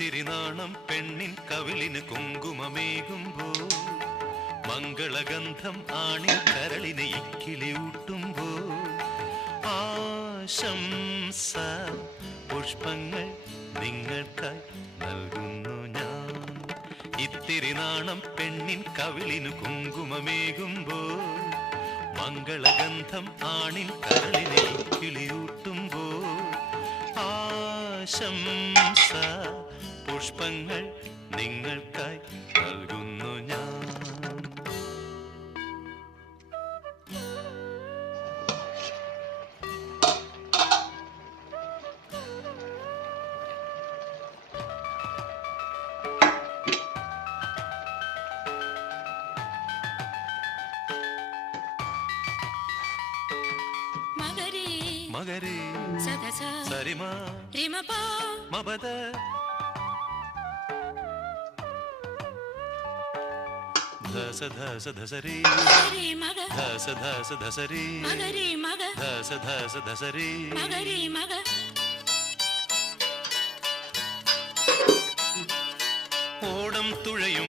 ഇത്തിരി നാണം പെണ്ണിൻ കവിളിന് കുങ്കുമമേകുമ്പോൾ മംഗളഗന്ധം ആണിൻ കരളിനെ ഇക്കിളിയൂട്ടുമ്പോൾ ആശംസ പുഷ്പങ്ങൾ നിങ്ങൾക്കായി നൽകുന്നു ഞാൻ. ഇത്തിരി നാണം പെണ്ണിൻ കവിളിന് കുങ്കുമമേകുമ്പോൾ മംഗളഗന്ധം ആണിൻ കരളിനെ ഇക്കിളിയൂട്ടുമ്പോൾ ആശംസ പുഷ്പങ്ങൾ നിങ്ങൾക്കായി നൽകുന്നു ഞാൻ. മഗരി സരിമ മബദ ധസ ധസ ധസരി ധസ ധസ ധസരി ധസ ധസ ധസരി